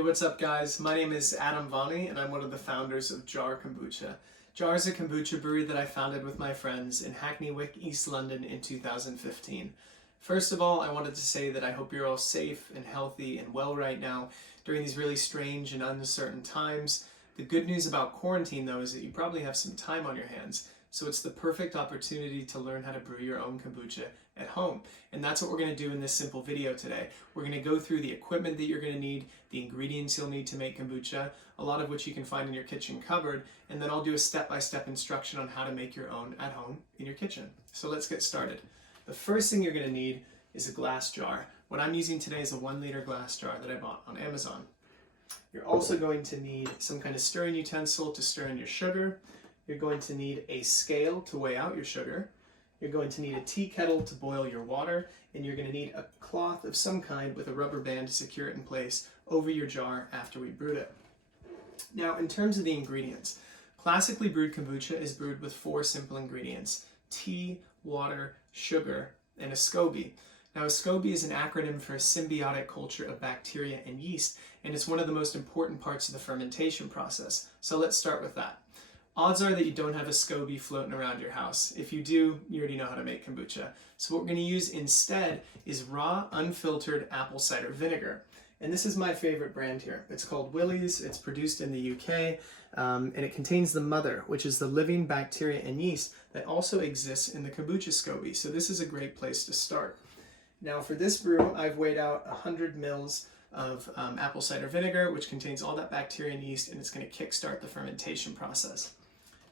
Hey, what's up guys? My name is Adam Vanni and I'm one of the founders of Jarr Kombucha. Jarr is a kombucha brewery that I founded with my friends in Hackney Wick, East London in 2015. First of all, I wanted to say that I hope you're all safe and healthy and well right now during these really strange and uncertain times. The good news about quarantine though is that you probably have some time on your hands, so it's the perfect opportunity to learn how to brew your own kombucha at home. And that's what we're going to do in this simple video today. We're going to go through the equipment that you're going to need, the ingredients you'll need to make kombucha, a lot of which you can find in your kitchen cupboard, and then I'll do a step-by-step instruction on how to make your own at home in your kitchen. So let's get started. The first thing you're going to need is a glass jar. What I'm using today is a 1-liter glass jar that I bought on Amazon. You're also going to need some kind of stirring utensil to stir in your sugar. You're going to need a scale to weigh out your sugar. You're going to need a tea kettle to boil your water, and you're going to need a cloth of some kind with a rubber band to secure it in place over your jar after we brewed it. Now, in terms of the ingredients, classically brewed kombucha is brewed with 4 simple ingredients: tea, water, sugar, and a SCOBY. Now, a SCOBY is an acronym for a symbiotic culture of bacteria and yeast, and it's one of the most important parts of the fermentation process. So let's start with that. Odds are that you don't have a SCOBY floating around your house. If you do, you already know how to make kombucha. So what we're going to use instead is raw, unfiltered apple cider vinegar. And this is my favorite brand here. It's called Willie's. It's produced in the UK, and it contains the mother, which is the living bacteria and yeast that also exists in the kombucha SCOBY. So this is a great place to start. Now for this brew, I've weighed out 100 mils of apple cider vinegar, which contains all that bacteria and yeast, and it's going to kickstart the fermentation process.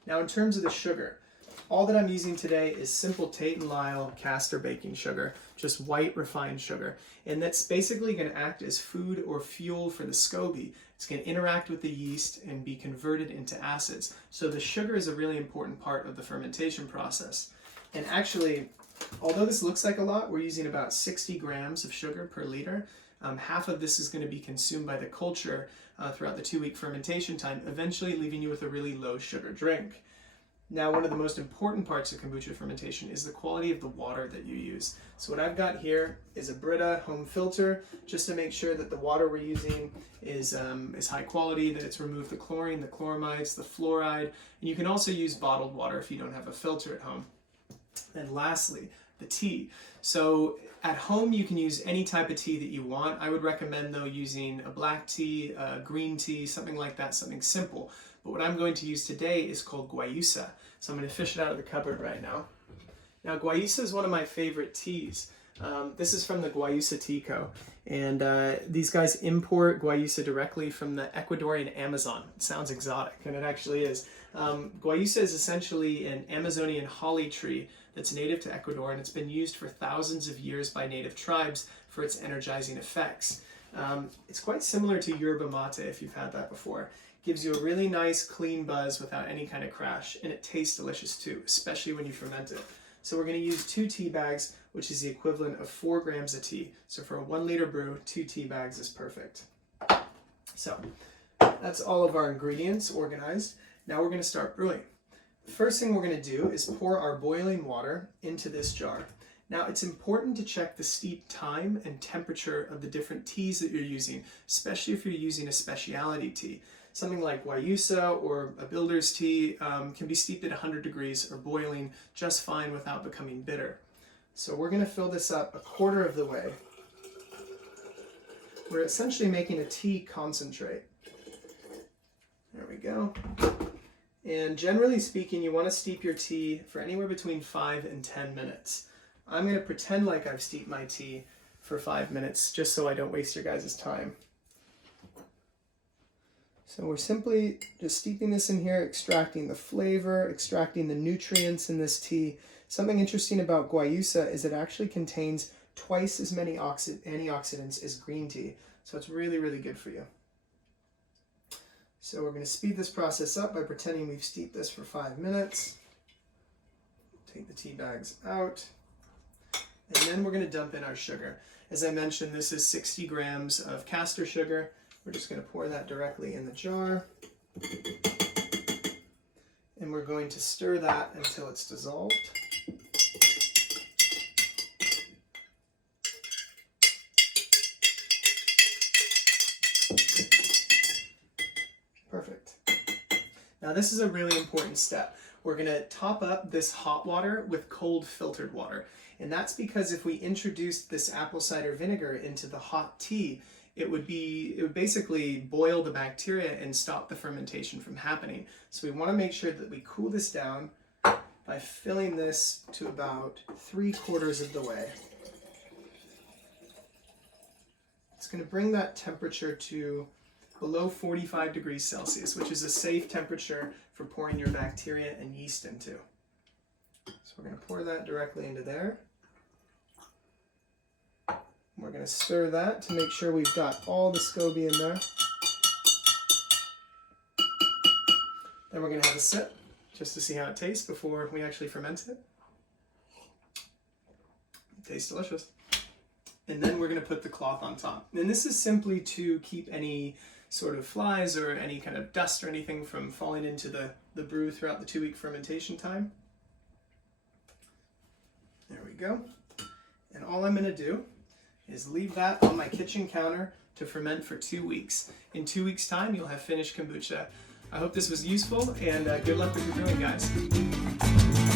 Now in terms of the sugar, all that I'm using today is simple Tate & Lyle castor baking sugar, just white refined sugar. And that's basically going to act as food or fuel for the SCOBY. It's going to interact with the yeast and be converted into acids. So the sugar is a really important part of the fermentation process. And actually, although this looks like a lot, we're using about 60 grams of sugar per liter. Half of this is going to be consumed by the culture throughout the 2-week fermentation time, eventually leaving you with a really low sugar drink. Now, one of the most important parts of kombucha fermentation is the quality of the water that you use. So what I've got here is a Brita home filter, just to make sure that the water we're using is high quality, that it's removed the chlorine, the chloramides, the fluoride, and you can also use bottled water if you don't have a filter at home. And lastly, the tea. So at home you can use any type of tea that you want. I would recommend though using a black tea, green tea, something like that, something simple. But what I'm going to use today is called guayusa. So I'm going to fish it out of the cupboard right now. Now guayusa is one of my favorite teas. This is from the Guayusa Tea Co. And these guys import guayusa directly from the Ecuadorian Amazon. It sounds exotic, and it actually is. Guayusa is essentially an Amazonian holly tree that's native to Ecuador, and it's been used for thousands of years by native tribes for its energizing effects. It's quite similar to yerba mate, if you've had that before. It gives you a really nice, clean buzz without any kind of crash, and it tastes delicious too, especially when you ferment it. So we're going to use 2 tea bags, which is the equivalent of 4 grams of tea. So for a 1-liter brew, 2 tea bags is perfect. So that's all of our ingredients organized. Now we're going to start brewing. The first thing we're going to do is pour our boiling water into this jar. Now it's important to check the steep time and temperature of the different teas that you're using, especially if you're using a specialty tea. Something like guayusa or a builder's tea can be steeped at 100 degrees or boiling just fine without becoming bitter. So we're going to fill this up 1/4 of the way. We're essentially making a tea concentrate. There we go. And generally speaking, you want to steep your tea for anywhere between 5 and 10 minutes. I'm going to pretend like I've steeped my tea for 5 minutes just so I don't waste your guys' time. So we're simply just steeping this in here, extracting the flavor, extracting the nutrients in this tea. Something interesting about guayusa is it actually contains twice as many antioxidants as green tea. So it's really, really good for you. So we're going to speed this process up by pretending we've steeped this for 5 minutes. Take the tea bags out. And then we're going to dump in our sugar. As I mentioned, this is 60 grams of castor sugar. We're just going to pour that directly in the jar. And we're going to stir that until it's dissolved. Now this is a really important step. We're going to top up this hot water with cold filtered water. And that's because if we introduced this apple cider vinegar into the hot tea, it would basically boil the bacteria and stop the fermentation from happening. So we want to make sure that we cool this down by filling this to about 3/4 of the way. It's going to bring that temperature to below 45 degrees Celsius, which is a safe temperature for pouring your bacteria and yeast into. So we're going to pour that directly into there. We're going to stir that to make sure we've got all the SCOBY in there. Then we're going to have a sip just to see how it tastes before we actually ferment it. It tastes delicious. And then we're going to put the cloth on top. And this is simply to keep any sort of flies or any kind of dust or anything from falling into the brew throughout the 2-week fermentation time. There we go. And all I'm going to do is leave that on my kitchen counter to ferment for 2 weeks. In 2 weeks' time, you'll have finished kombucha. I hope this was useful, and good luck with your brewing, guys.